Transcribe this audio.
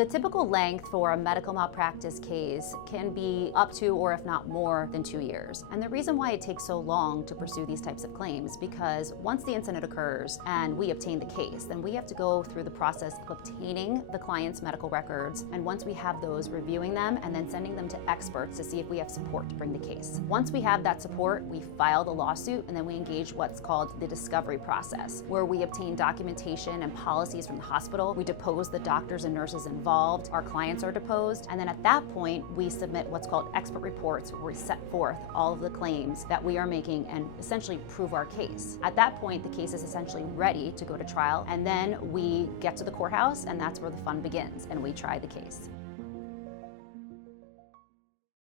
The typical length for a medical malpractice case can be up to, or if not more than, 2 years. And the reason why it takes so long to pursue these types of claims, because once the incident occurs and we obtain the case, then we have to go through the process of obtaining the client's medical records, and once we have those, reviewing them and then sending them to experts to see if we have support to bring the case. Once we have that support, we file the lawsuit, and then we engage what's called the discovery process, where we obtain documentation and policies from the hospital. We depose the doctors and nurses involved, our clients are deposed, and then at that point we submit what's called expert reports, where we set forth all of the claims that we are making and essentially prove our case. At that point, the case is essentially ready to go to trial, and then we get to the courthouse, and that's where the fun begins, and we try the case.